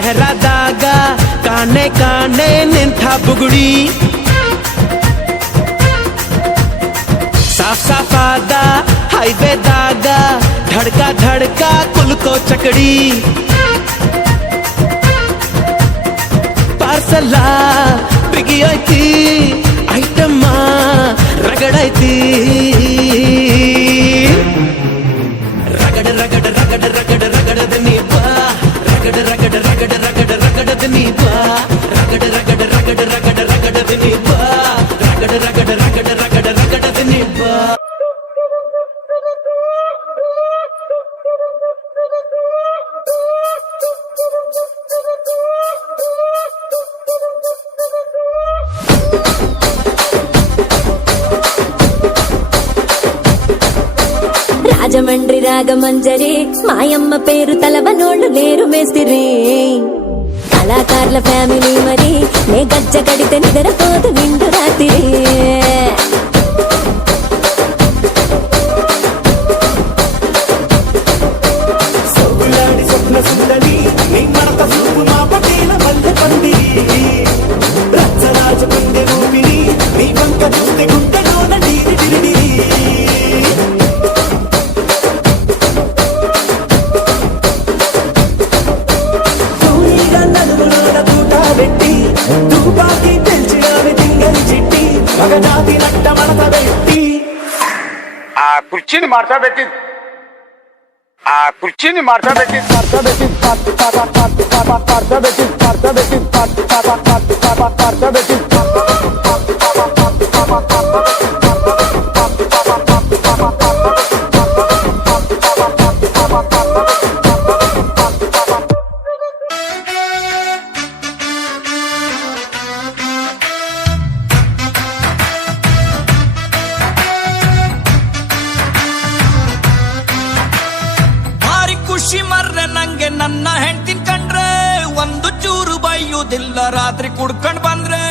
ಶಹರದಾಗ ಕಾಣೆ ಕಾಣೆ ನಿಂಥ ಬುಗುಡಿ ಸಾಫ್ ಸಾಫಾದ ಹೈವೇದಾಗ ಧಡ್ಕ ಧಡ್ಕ ಕುಲ್ಕೋ ಚಕಡಿ ಪಾರ್ಸಲ ಬಿಗಿ ಐತಿ ಐಟಮ್ಮ ರಗಡೈತಿ ರಗಡ ರಗಡ ರಗಡ ರಗಡ ರಗಡದ ನೀಪ ರಗಡ ರಗಡ ರಗಡ ರಗಡ ರಗಡದ ನೀಪ ರಗಡ ರಗಡ ರಗಡ ರಗಡ ರಗಡದ ನೀಪ ರಗಡ ರಗಡ ರಗಡ ರಗಡ ರಗಡದ ನೀಪ రాజమండ్రి రాగమంజరి మాయమ్మ పేరు తలవనోళ్ళు లేరు మేస్తిరి కళాకారుల ఫ్యామిలీ మరి నే గజ్జ కడితే నిద్రపోదు నిండు రాత్రి ಕುರ್ಚಿನಿ ಮಾಡ್ಸಬೇಕಿದ್ ಕುರ್ಚಿನಿ ಖುಷಿ ಮರ್ರೆ ನಂಗೆ ನನ್ನ ಹೆಂಡ್ತಿನ್ ಕಂಡ್ರೆ ಒಂದು ಚೂರು ಬೈಯುವುದಿಲ್ಲ ರಾತ್ರಿ ಕುಡ್ಕೊಂಡ್ ಬಂದ್ರೆ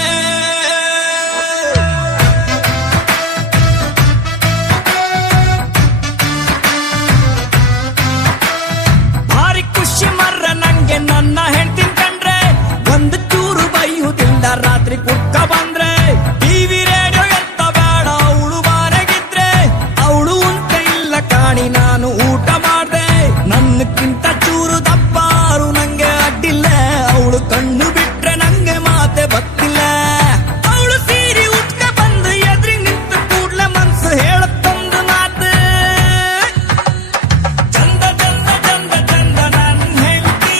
ಭಾರಿ ಖುಷಿ ಮರ್ರೆ ನಂಗೆ ನನ್ನ ಹೆಂಡ್ತಿನ್ ಕಂಡ್ರೆ ಒಂದು ಚೂರು ಬೈಯುವುದಿಲ್ಲ ರಾತ್ರಿ ಕುಡ್ಕ ಬಂದ್ರೆ ಟಿವಿ ರೇಡಿಯೋ ಎಂತ ಬೇಡ ಅವಳು ಬಾರೆಗಿದ್ರೆ ಅವಳು ಉಂಟ ಇಲ್ಲ ಕಾಣಿ ನಾನು ಊಟ ಮಾಡ್ದೆ ನನ್ನಕ್ಕಿಂತ ಚೂರು ದಪ್ಪಾರು ನಂಗೆ ಅಡ್ಡಿಲ್ಲ ಅವಳು ಕಣ್ಣು ಬಿಟ್ರೆ ನಂಗೆ ಮಾತೆ ಬತ್ತಿಲ್ಲ ಅವಳು ಸೀರೆ ಉಟ್ಕ ಬಂದು ಎದುರಿ ನಿಂತ ಕೂಡ್ಲೆ ಮನ್ಸು ಹೇಳತ್ತೊಂದು ಮಾತು ಚಂದ ಚಂದ ಚಂದ ಚಂದ ನನ್ನ ಹೆಂಡತಿ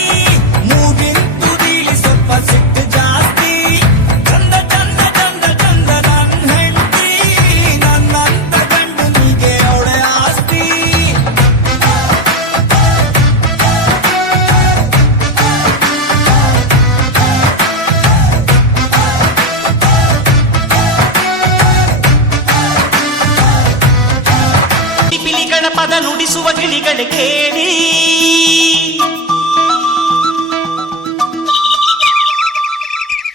ಮೂಗಿನ ತುದಿಲಿ ಸ್ವಲ್ಪ ಸಿಟ್ಟು ಜಾಸ್ತಿ ಚಂದ ಚಂದ ಚಂದ ಚಂದ ನನ್ನ ಹೆಂಡತಿ ನನ್ನಂತ ಗಂಡನಿಗೆ ಅವಳೆ ಆಸ್ತಿ ಪಿಲಿಗಳ ಪದ ನುಡಿಸುವ ಗಿಳಿಗಳ ಕೇಳಿ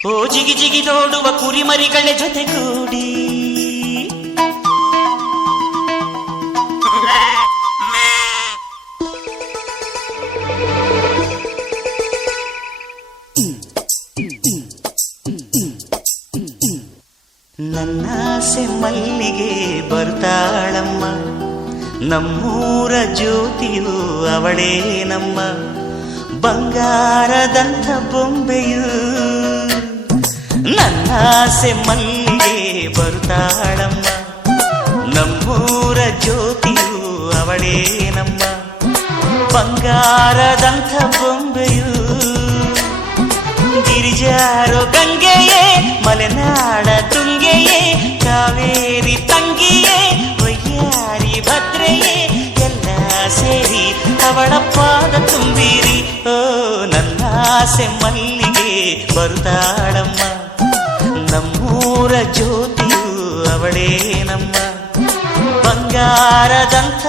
ಓ ಜಿಗಿ ಜಿಗಿ ನೋಡುವ ಕುರಿಮರಿಗಳ ಜೊತೆಗೂಡಿ ನನ್ನಾಸೆ ಮಲ್ಲಿಗೆ ಬರ್ತಾಳಮ್ಮ ನಮ್ಮೂರ ಜ್ಯೋತಿಯು ಅವಳೇ ನಮ್ಮ ಬಂಗಾರದಂಥ ಬೊಂಬೆಯು ನನ್ನಾಸೆ ಮಲ್ಲಿಗೆ ಬರ್ತಾಳಮ್ಮ ನಮ್ಮೂರ ಜ್ಯೋತಿಯು ಅವಳೇ ನಮ್ಮ ಬಂಗಾರದಂಥ ಬೊಂಬೆಯು ಗಿರಿಜಾರೋ ಗಂಗೆಯೇ ಮಲೆನಾಡ ತುಂಗೆಯೇ ಕಾವೇರಿ ತಂಗಿಯೇ ವಯ್ಯಾರಿ ಭದ್ರೆಯೇ ಎಲ್ಲ ಸೇರಿ ಅವಳ ಪಾದ ತುಂಬಿರಿ ಓ ನನ್ನಾಸೆ ಮಲ್ಲಿಗೆ ಬರುತ್ತಾಳಮ್ಮ ನಮ್ಮೂರ ಜ್ಯೋತಿಯು ಅವಳೇ ನಮ್ಮ ಬಂಗಾರದಂಥ